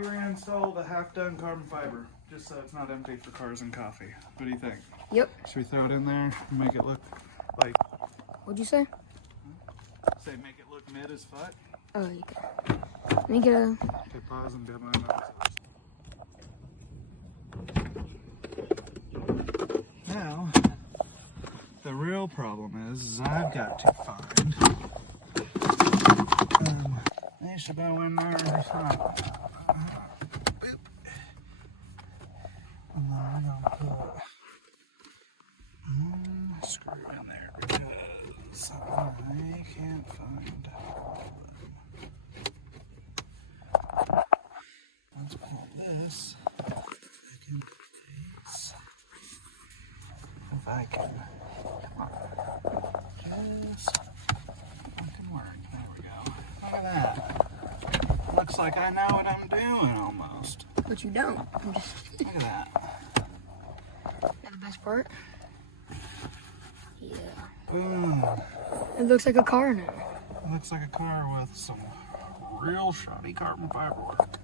reinstall the half-done carbon fiber, just so it's not empty for cars and coffee. What do you think? Yep. Should we throw it in there and make it look like... What'd you say? Say make it look mid as fuck? Oh, okay. Let me get a... Okay, pause and demo notes. Now, the real problem is I've got to find... these should go in there. Boop. And then I'm going to put a screw in there because I can't find one. Let's pull this. If I can, come on, just fucking work. There we go. Look at that. Looks like I know what I'm doing almost. But you don't. I'm just... Look at that. The best part? Yeah. Boom. It looks like a car now. Looks like a car with some real shoddy carbon fiber work.